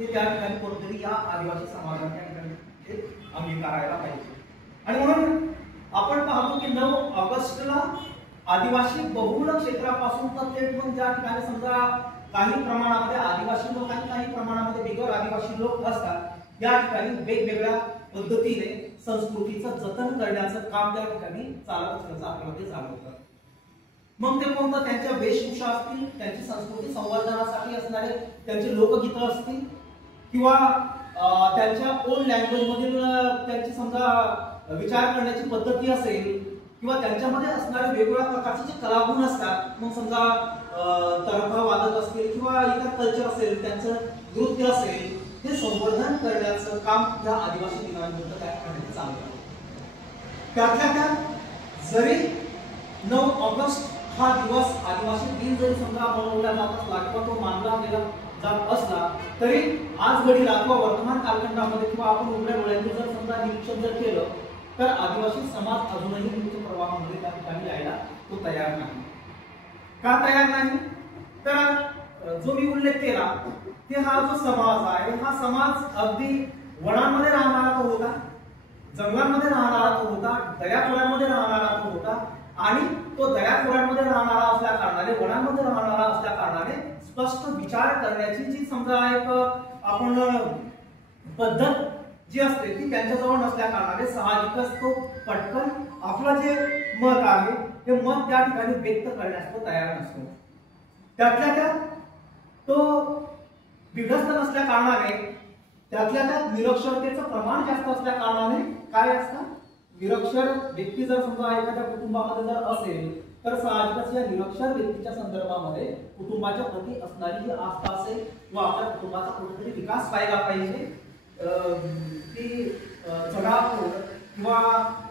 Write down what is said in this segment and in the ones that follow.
हे त्या ठिकाणी कोणतरी या आदिवासी समाजाने त्या ठिकाणी अंगीकारायला पाहिजे. आणि म्हणून आपण पाहतो की 9 ऑगस्टला आदिवासी बहुल क्षेत्रापासून तर थेट पण ज्या ठिकाणी समजा काही प्रमाणामध्ये आदिवासी लोक आणि काही प्रमाणामध्ये बिगर आदिवासी लोक असतात या ठिकाणी वेगवेगळ्या पद्धतीने संस्कृतीचं जतन करण्याचं काम त्या ठिकाणी चालत असल्याचं आपल्याला ते जाणवतं. मग ते कोणतं त्यांच्या वेशभूषा असतील, त्यांची संस्कृती संवर्धनासाठी असणारे त्यांचे लोकगीतं असतील किंवा त्यांच्या ओन लँग्वेज मधील त्यांची समजा विचार करण्याची पद्धती असेल किंवा त्यांच्यामध्ये असणारे वेगवेगळ्या प्रकारचे जे कलागुण असतात, मग समजा तरफा वादक असतील किंवा इतर कल्चर असेल, त्यांचं नृत्य असेल, हे संवर्धन करण्याचं काम या आदिवासी दिनानिमित्त त्या ठिकाणी चालू आहे. त्यातल्या त्यात जरी 9 ऑगस्ट हा दिवस आदिवासी दिन जरी समजा मनवला जात असला किंवा तो मानला गेला जात असला तरी आज घडीला किंवा वर्तमान कालखंडामध्ये किंवा आपण उघड्या डोळ्यांनी जर समजा निरीक्षण जर केलं तर आदिवासी समाज अजूनही मुख्य प्रवाहामध्ये त्या ठिकाणी यायला तो तयार नाही. का तयार नाही? तर जो मी उल्लेख केला की हा जो समाज आहे हा समाज अगदी वनांमध्ये राहणारा तो होता, जंगलांमध्ये राहणारा तो होता, दऱ्याखोऱ्यांमध्ये राहणारा तो होता आणि तो दऱ्याखोऱ्यांमध्ये राहणारा असल्या कारणाने, वनांमध्ये राहणारा असल्या कारणाने स्पष्ट विचार करण्याची जी समजा एक आपण पद्धत जी असते ती त्यांच्याजवळ नसल्या कारणाने साहजिकच तो पटकन आपलं जे मत आहे ते मत त्या ठिकाणी व्यक्त करण्यास तो तयार नसतो. त्यातल्या त्यात तो विभस्त नसल्या कारणाने, त्यातल्या त्यात निरक्षरतेचं प्रमाण जास्त असल्या कारणाने काय असतं, निरक्षर व्यक्ती जर समजा एखाद्या कुटुंबामध्ये जर असेल तर साहजिकच या निरक्षर व्यक्तीच्या संदर्भामध्ये कुटुंबाच्या प्रती असणारी जी आस्था असेल किंवा आपल्या कुटुंबाचा कुठेतरी विकास व्हायला पाहिजे ती जगाव किंवा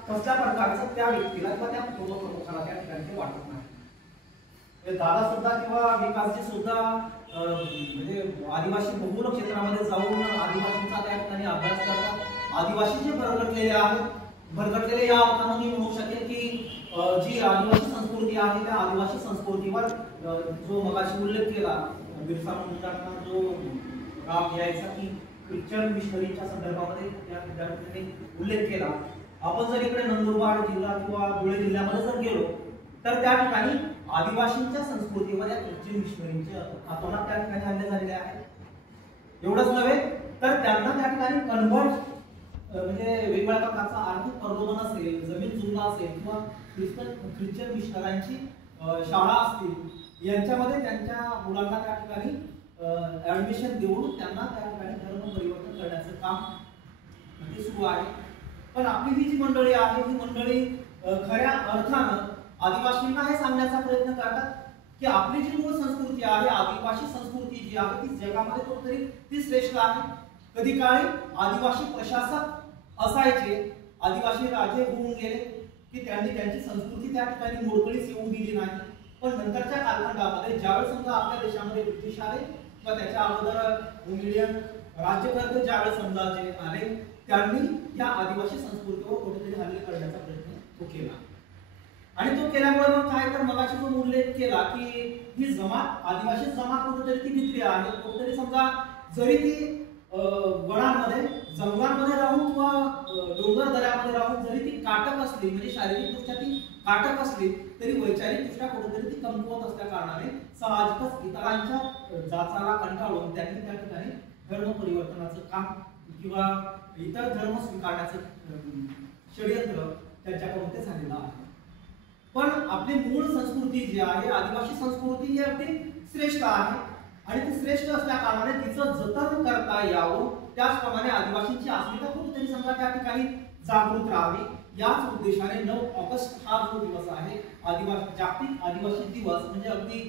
कसल्या प्रकारचं त्या व्यक्तीला किंवा त्या कुटुंब प्रमुखाला त्या ठिकाणी वाटत नाही. दादा सुद्धा किंवा विकासजी सुद्धा म्हणजे आदिवासी बहुल क्षेत्रामध्ये जाऊन आदिवासींचा त्या ठिकाणी अभ्यास करतात. आदिवासी जे भरकटलेले या अर्थानं मी म्हणू शकेल की जी आदिवासी संस्कृती आहे त्या आदिवासी संस्कृतीवर जो मगाशी उल्लेख केला बिरसा मुंडांना जो राग यायचा की ख्रिश्चन मिशनरीच्या संदर्भामध्ये या विद्यार्थ्यांनी उल्लेख केला. आपण जर इकडे नंदुरबार जिल्हा किंवा धुळे जिल्ह्यामध्ये जर गेलो तर त्या ठिकाणी आदिवासींच्या संस्कृतीवर या ख्रिश्चन मिशनरींचे हातोहात त्या ठिकाणी हल्ले झालेले आहेत. एवढंच नव्हे तर त्यांना त्या ठिकाणी कन्व्हर्ट म्हणजे वेगवेगळ्या प्रकारचा आर्थिक प्रलोभन असेल, जमीन चुंदा असेल किंवा ख्रिश्चन मिशनरांची शाळा असतील यांच्यामध्ये त्यांच्या मुलांना त्या ठिकाणी ऍडमिशन देऊन त्यांना त्या ठिकाणी धर्म परिवर्तन करण्याचं काम ते सुरू आहे. पण आपली ही जी मंडळी आहे ही मंडळी खऱ्या अर्थानं आदिवासींना हे सांगण्याचा प्रयत्न करतात की आपली जी मूळ संस्कृती आहे, आदिवासी संस्कृती जी आहे ती जगामध्ये कुठेतरी ती श्रेष्ठ आहे. कधी काळी आदिवासी प्रशासक असायचे, आदिवासी राजे होऊन गेले की त्यांनी त्यांची संस्कृती त्या ठिकाणी मोडकळीस येऊ दिली नाही. पण नंतरच्या कालखंडामध्ये ज्यावेळेस समजा आपल्या देशामध्ये ब्रिटिश आले किंवा त्याच्या अगोदर इंडियन राज्यकर्ते ज्यावेळेस समजा जे आले त्यांनी या आदिवासी संस्कृतीवर कुठेतरी हल्ले करण्याचा प्रयत्न तो केला. आणि तो केल्यामुळे मग काय तर मगाशी जो उल्लेख केला की ही जमात आदिवासी जमात कुठेतरी ती भित्री आहे. कुठेतरी समजा जरी ती वनांमध्ये जंगलांमध्ये राहून किंवा डोंगर दऱ्यामध्ये राहून जरी ती काटक असली म्हणजे शारीरिकदृष्ट्या ती काटक असली तरी वैचारिकदृष्ट्या कुठेतरी ती कमकुवत असल्या कारणाने साहजिकच इतरांच्या जाचाला कंटाळून त्यांनी त्या ठिकाणी धर्म परिवर्तनाचं काम किंवा इतर धर्म स्वीकारण्याचं षडयंत्र त्यांच्याकडून ते झालेलं आहे. पण आपली मूळ संस्कृती जी आहे आदिवासी संस्कृती ही अगदी श्रेष्ठ आहे आणि ती श्रेष्ठ असल्या कारणाने तिचं जतन करता यावं, त्याचप्रमाणे आदिवासींची अस्मिता कुठेतरी समजा त्या ठिकाणी जागृत राहावी याच उद्देशाने 9 ऑगस्ट हा जो दिवस आहे आदिवासी जागतिक आदिवासी दिवस म्हणजे अगदी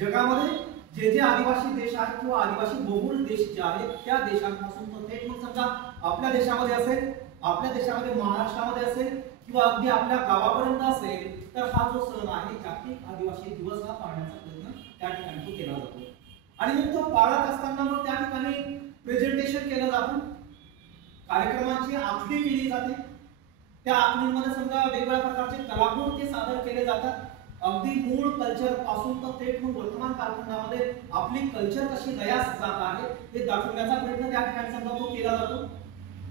जगामध्ये जे जे आदिवासी देश आहेत किंवा आदिवासी बहुल देश जे आहेत त्या देशांपासून तो थेट मग समजा आपल्या देशामध्ये असेल, आपल्या देशामध्ये महाराष्ट्रामध्ये असेल किंवा अगदी आपल्या गावापर्यंत असेल तर हा जो सण आहे जागतिक आदिवासी दिवस हा पाळण्याचा प्रयत्न त्या ठिकाणी तो केला जातो. आणि मग तो पाळत असताना मग त्या ठिकाणी प्रेझेंटेशन केलं जातं, कार्यक्रमांची आखणी केली जाते, त्या आखणीमध्ये समजा वेगवेगळ्या प्रकारचे कलागुण ते सादर केले जातात अगदी मूळ कल्चर पासून तर थेट वर्तमान कालखंडामध्ये आपली कल्चर कशी नयास जात आहे हे दाखवण्याचा प्रयत्न त्या ठिकाणी समजा तो केला जातो.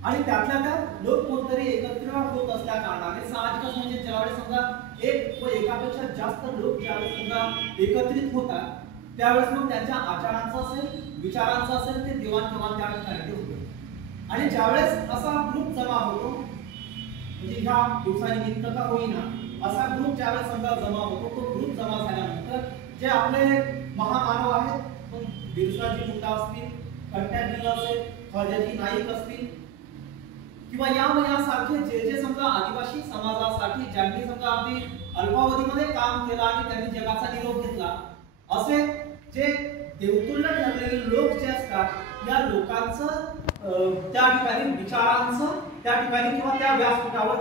आणि त्यातल्या त्यात लोक कोणतरी एकत्र होत असल्या कारणाने साहजिकच म्हणजे ज्यावेळेस समजा एक व एकापेक्षा जास्त लोक ज्यावेळेस समजा एकत्रित होतात त्यावेळेस मग त्यांच्या आचारांचं असेल विचारांचं असेल ते देवाणघेवाण त्या ठिकाणी होते. आणि ज्यावेळेस असा ग्रुप जमा होतो म्हणजे ह्या दिवसानिमित्त का होईना असा ग्रुप ज्यावेळेस समजा जमा होतो तो ग्रुप जमा झाल्यानंतर जे आपले महामानव आहेत बिरसाजी मुंडा असतील कंटॅक्ट असेल ख्वाजाजी नाईक असतील किंवा यासारखे जे जे समजा आदिवासी समाजासाठी ज्यांनी समजा अगदी अल्पावधीमध्ये काम केलं आणि त्यांनी जगाचा निरोप घेतला असे जे देवतुल्य ठरलेले लोक जे असतात या लोकांचं त्या ठिकाणी विचारांचं त्या ठिकाणी किंवा त्या व्यासपीठावर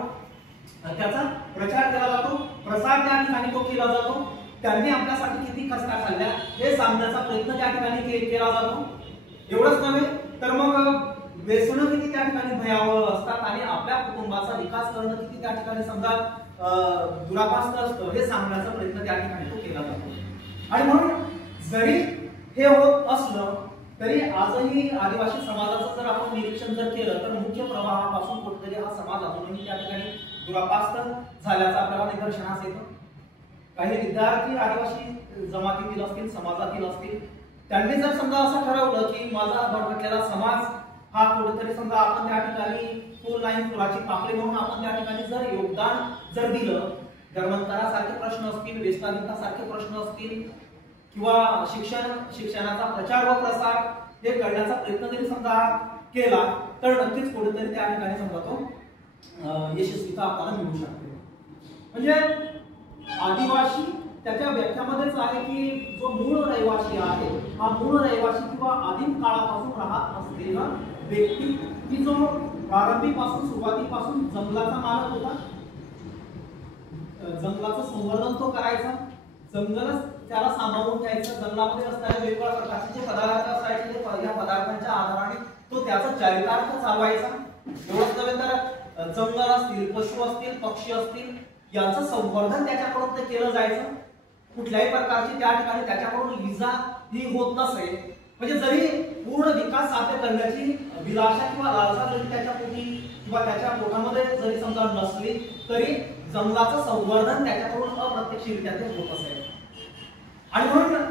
त्याचा प्रचार केला जातो प्रसार त्या ठिकाणी तो केला जातो. त्यांनी आपल्यासाठी किती कष्टा खाल्ल्या हे सांगण्याचा प्रयत्न त्या ठिकाणी केला जातो. एवढंच नव्हे तर मग व्यसनं किती त्या ठिकाणी भयावह असतात आणि आपल्या कुटुंबाचा विकास करणं किती त्या ठिकाणी समजा दुरापास्त असतं हे सांगण्याचा प्रयत्न त्या ठिकाणी तो केला जातो. आणि म्हणून जरी हे होत असलं तरी आजही आदिवासी समाजाचं जर आपण निरीक्षण जर केलं तर मुख्य प्रवाहापासून कुठेतरी हा समाज अजूनही त्या ठिकाणी दुरापास्त झाल्याचं आपल्याला निदर्शनास येतं. काही विद्यार्थी आदिवासी जमातीतील असतील समाजातील असतील त्यांनी जर समजा असं ठरवलं की माझा भरकटलेला समाज हा कुठेतरी समजा आपण त्या ठिकाणी फुल लाईन फुलाची पाकळी म्हणून आपण त्या ठिकाणी जर योगदान जर दिलं धर्मांतरासारखे प्रश्न असतील वेस्तालितासारखे प्रश्न असतील किंवा शिक्षणाचा प्रचार व प्रसार हे करण्याचा प्रयत्न जरी समजा केला तर नक्कीच कुठेतरी त्या ठिकाणी समजा तो यशस्वीता आपल्याला मिळू शकते. म्हणजे आदिवासी त्याच्या व्याख्यामध्येच आहे की जो मूळ रहिवासी आहे हा मूळ रहिवासी किंवा आदिम काळापासून राहत असलेला व्यक्ती की जो प्रारंभीपासून सुरुवातीपासून जंगलाचा मालक होता जंगलाचं संवर्धन तो करायचा जंगलच त्याला सांभाळून घ्यायचं जंगलामध्ये असणाऱ्या वेगवेगळ्या प्रकारचे जे पदार्थ असायचे या पदार्थांच्या आधाराने तो त्याचा चरितार्थ चालवायचा. एवढंच नव्हे तर जंगल असतील पशु असतील पक्षी असतील यांचं संवर्धन त्याच्याकडून ते केलं जायचं. कुठल्याही प्रकारची त्या ठिकाणी त्याच्याकडून इजा ही होत नसे. म्हणजे जरी पूर्ण विकास साध्य करण्याची विलासा किंवा लालसा जरी त्याच्या पोटी किंवा त्याच्या पोटामध्ये जरी समजा नसली तरी जंगलाचं संवर्धन त्याच्याकडून अप्रत्यक्षरित्या ते होत असेल. आणि म्हणून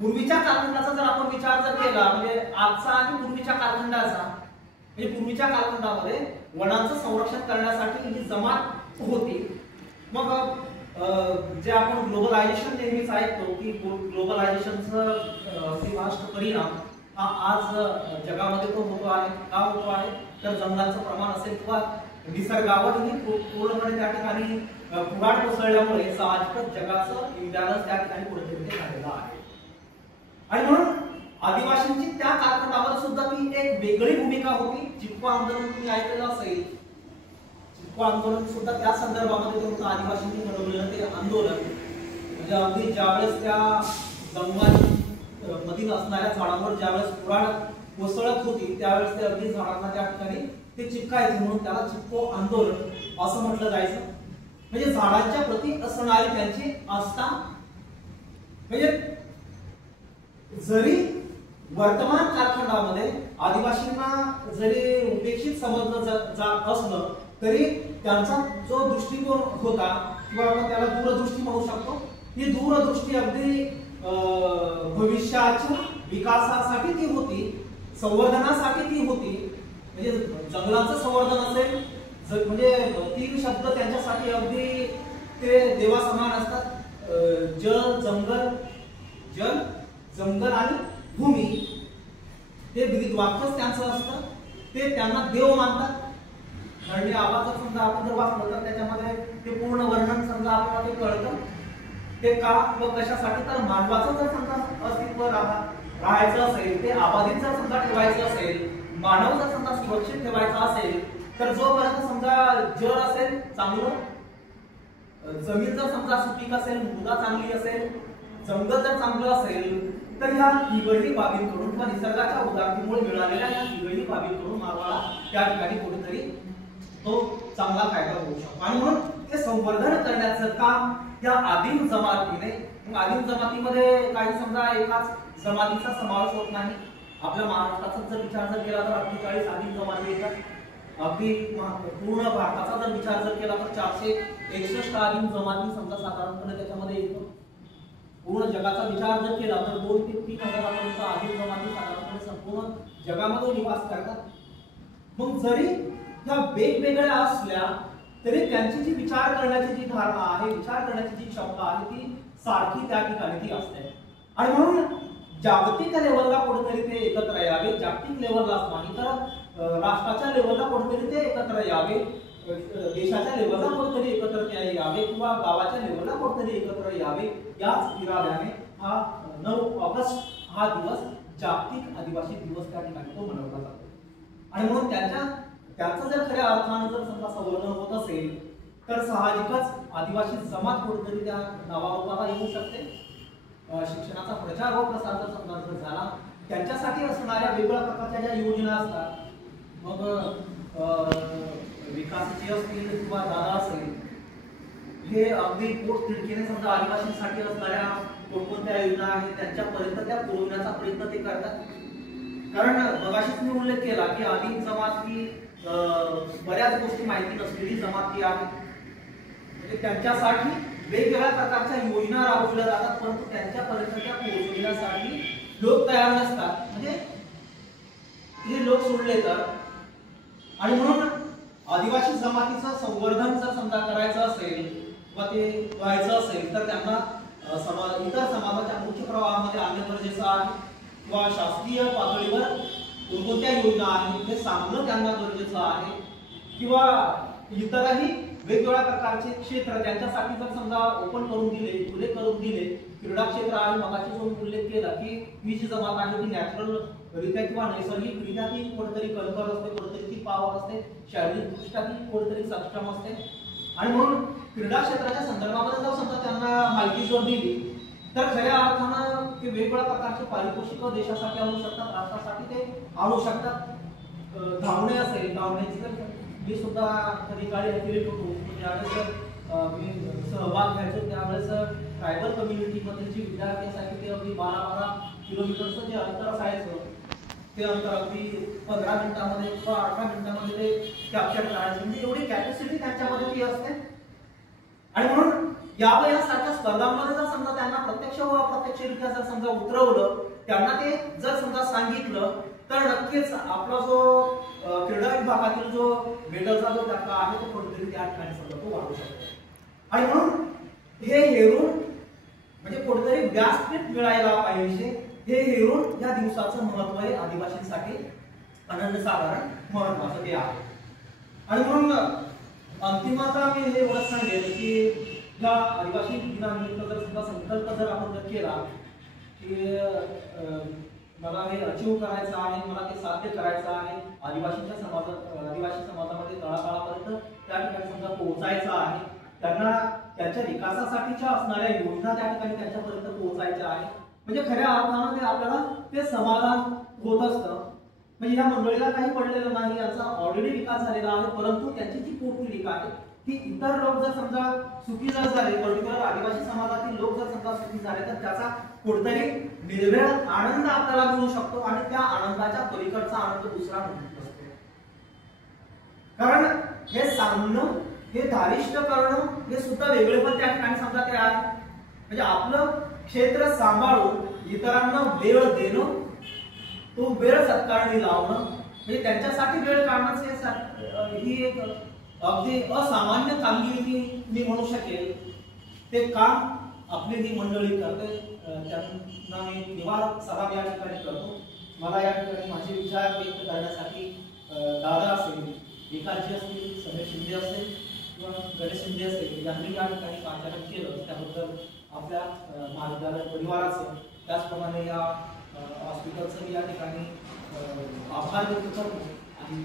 पूर्वीच्या कालखंडाचा जर आपण विचार जर केला म्हणजे आजचा आणि पूर्वीच्या कालखंडाचा म्हणजे पूर्वीच्या कालखंडामध्ये वनांचं संरक्षण करण्यासाठी ही जमात होती. मग जे आपण ग्लोबलायझेशन नेहमीच ऐकतो की ग्लोबलायझेशनचा वास्ट परिणाम हा आज जगामध्ये तो होतो आहे. का होतो आहे तर जंगलांचं प्रमाण असेल किंवा निसर्गावरही पूर्णपणे त्या ठिकाणी फुगाट कोसळल्यामुळे साहजिकच जगाचं इम्बॅलन्स त्या ठिकाणी कुठेतरी झालेलं आहे. आणि म्हणून आदिवासींची त्या कालखंडावर सुद्धा ती एक वेगळी भूमिका होती. चिपको आंदोलन तुम्ही ऐकलेलं असेल. चिपको आंदोलन सुद्धा त्या संदर्भामध्ये होतं. आदिवासींनी घडवलेलं ते आंदोलन म्हणजे अगदी ज्यावेळेस त्या जंगलामधील असणाऱ्या झाडांवर ज्यावेळेस फुगाट कोसळत होती त्यावेळेस ते अगदी झाडांना त्या ठिकाणी ते चिपकायचे म्हणून त्याला चिपको आंदोलन असं म्हटलं जायचं. म्हणजे झाडांच्या प्रती असणारी त्यांची आस्था म्हणजे जरी वर्तमान कालखंडामध्ये आदिवासींना जरी उपेक्षित समजलं जात असलं तरी त्यांचा जो दृष्टिकोन होता किंवा आपण त्याला दूरदृष्टी म्हणू शकतो ही दूरदृष्टी अगदी भविष्याच्या विकासासाठी ती होती संवर्धनासाठी ती होती. म्हणजे जंगलाचं संवर्धन असेल म्हणजे 3 शब्द त्यांच्यासाठी अगदी ते देवासमान असतात. जल जंगल आणि भूमी हे द्वित्वाक्यच त्यांचं असतं. ते त्यांना देव मानतात. धरणी आवाजात समजा आपण जर वाचलं तर त्याच्यामध्ये ते पूर्ण वर्णन समजा आपल्याला ते कळतं. ते का व कशासाठी तर मानवाचं जर समजा अस्तित्व राहायचं असेल ते आबाधित जर समजा ठेवायचं असेल मानव जर समजा सुरक्षित ठेवायचा असेल तर जोपर्यंत समजा जल असेल चांगलं जमीन जर समजा सुपीक असेल मृदा चांगली असेल जंगल जर चांगलं असेल तर ह्या निगडी बाबींकडून किंवा निसर्गाच्या उदाहरणामुळे मिळालेल्या या निगडी बाबींकडून मानवाला त्या ठिकाणी कुठेतरी तो चांगला फायदा होऊ शकतो. आणि म्हणून ते संवर्धन करण्याचं काम या आदिम जमातीने, आदिम जमातीमध्ये काही समजा एकाच जमातीचा समावेश होत नाही. आपल्या महाराष्ट्राचा जर विचार जर केला तर 48 आदिम जमाती येतात. अगदी पूर्ण भारताचा जर विचार जर केला तर 461 आदिम जमाती समजा साधारणपणे त्याच्यामध्ये येतो. पूर्ण जगाचा विचार जर केला तर 2 ते 3 हजारापर्यंत आदिम जमाती साधारणपणे संपूर्ण जगामध्ये निवास करतात. मग जरी ह्या वेगवेगळ्या असल्या तरी त्यांची जी विचार करण्याची जी धारणा आहे, विचार करण्याची जी क्षमता आहे ती सारखी त्या ठिकाणी ती असते. आणि म्हणून जागतिक लेवलला कुठेतरी ते एकत्र यावे, जागतिक लेवललाच नाही तर राष्ट्राच्या लेवलला कुठेतरी ते एकत्र यावे, देशाच्या लेवलला कुठेतरी एकत्र यावे किंवा गावाच्या लेवलला कुठेतरी एकत्र यावे, याच इराद्याने हा 9 ऑगस्ट हा दिवस जागतिक आदिवासी दिवस त्या ठिकाणी तो मनवला जातो. आणि म्हणून त्याचं जर खऱ्या अर्थानं जर समजा संवर्धन होत असेल तर साहजिकच आदिवासी जमात कुठेतरी त्या नावारूपाला येऊ शकते. शिक्षणाचा प्रचार व प्रसार जर समजा जर झाला, त्यांच्यासाठी असणाऱ्या वेगवेगळ्या प्रकारच्या ज्या योजना असतात, मग विकासाची असतील किंवा दादा असेल, हे अगदी पोट तिडकीने समजा आदिवासींसाठी असणाऱ्या कोणकोणत्या योजना आहेत त्यांच्यापर्यंत त्या पुरवण्याचा प्रयत्न ते करतात. कारण मगाशीच मी उल्लेख केला की आदिम जमात ही बऱ्याच गोष्टी माहिती नसलेली जमात ही आहे. म्हणजे त्यांच्यासाठी वेगवेगळ्या प्रकारच्या योजना राबवल्या जातात, परंतु त्यांच्यापर्यंत त्या पोहोचवण्यासाठी लोक तयार नसतात. म्हणजे हे लोक सोडले तर. आणि म्हणून आदिवासी जमातीचं संवर्धन जर समजा करायचं असेल किंवा ते व्हायचं असेल तर त्यांना इतर समाजाच्या मुख्य प्रवाहामध्ये आणणे गरजेचं आहे किंवा शासकीय पातळीवर कोणकोणत्या योजना आहेत हे सांगणं त्यांना गरजेचं आहे किंवा इतरही वेगवेगळ्या प्रकारचे क्षेत्र त्यांच्यासाठी जर समजा ओपन करून दिले, खुले करून दिले. क्रीडा क्षेत्र आहे, मगाशी जो उल्लेख केला की ही जी जमात आहे ती नॅचरल रित्या किंवा नैसर्गिकरित्या ती कुठेतरी कणखर असते, कुठेतरी ती पावर असते, शारीरिकदृष्ट्या ती कुठेतरी सक्षम असते. आणि म्हणून क्रीडा क्षेत्राच्या संदर्भामध्ये जर समजा त्यांना माहिती जर दिली तर खऱ्या अर्थानं ते वेगवेगळ्या प्रकारचे पारितोषिक देशासाठी आणू शकतात, राष्ट्रासाठी ते आणू शकतात. धावणे असेल, धावण्याची जर मी सुद्धा कधी काळी ऍक्टिव्हिटी होतो, ज्यावेळेस मी सहभाग घ्यायचो त्यावेळेस ट्रायबल कम्युनिटीमधील जी विद्यार्थ्यांसाठी ते अगदी 12-12 किलोमीटरचं जे अंतर असायचं ते अंतर अगदी 15 मिनिटांमध्ये किंवा 18 मिनिटांमध्ये ते कॅप्चर करायचं. म्हणजे एवढी कॅपॅसिटी त्यांच्यामध्ये ती असते. आणि म्हणून यासारख्या स्पर्धांमध्ये जर समजा त्यांना प्रत्यक्ष व अप्रत्यक्षरित्या जर समजा उतरवलं, त्यांना ते जर समजा सांगितलं तर नक्कीच आपला जो क्रीडा विभागातील जो मेडलचा जो टक्का आहे तो कुठेतरी त्या ठिकाणी समजा तो वाढू शकतो. आणि म्हणून हे हेरून म्हणजे कुठेतरी व्यासपीठ मिळायला पाहिजे, हे हेरून या दिवसाचं महत्व आहे आदिवासींसाठी अनन्यसाधारण महत्वाचं ते आहे. आणि म्हणून अंतिमता मी हे एवढंच सांगेन की या आदिवासी दिनानिमित्त जर समजा संकल्प जर आपण जर केला की मला हे अचीव करायचं आहे, मला ते साध्य करायचं आहे, आदिवासी समाजामध्ये तळागाळापर्यंत त्या ठिकाणी समजा पोहोचायचं आहे, त्यांना त्यांच्या विकासासाठीच्या असणाऱ्या योजना त्या ठिकाणी त्यांच्यापर्यंत पोहोचायच्या आहे. म्हणजे खऱ्या अर्थानं ते आपल्याला ते समाधान होत असतं. म्हणजे या मंडळीला काही पडलेलं नाही, याचा ऑलरेडी विकास झालेला आहे, परंतु त्यांची जी पोटतिडक आहे की इतर लोक जर समजा सुखी जर झाले, पर्टिक्युलर आदिवासी समाजातील लोक जर समजा सुखी झाले तर त्याचा कुठेतरी निर्वेळ आनंद आपल्याला मिळू शकतो आणि त्या आनंदाच्या पलीकडचा आनंद दुसरा मिळत असतो. कारण हे सांगणं, हे धारिष्ट करणं हे सुद्धा वेगळे पण त्या ठिकाणी समजा ते आहे. म्हणजे आपलं क्षेत्र सांभाळून इतरांना वेळ देणं, तो वेळ सत्कारणी लावणं, म्हणजे त्यांच्यासाठी वेळ काढणं ही एक अगदी असामान्य कामगिरी मी म्हणू शकेल. ते काम आपली ही मंडळी करते, त्यांना मी निवारक सलाम या ठिकाणी करतो. मला या ठिकाणी माझे विचार व्यक्त करण्यासाठी दादा असेल, विकासजी असतील, समीर शिंदे असेल किंवा गणेश शिंदे असेल यांनी या ठिकाणी पाचारण केलं, त्याबद्दल आपल्या महाविद्यालय परिवाराचं त्याचप्रमाणे या हॉस्पिटलचं या ठिकाणी आभार व्यक्त करतो आणि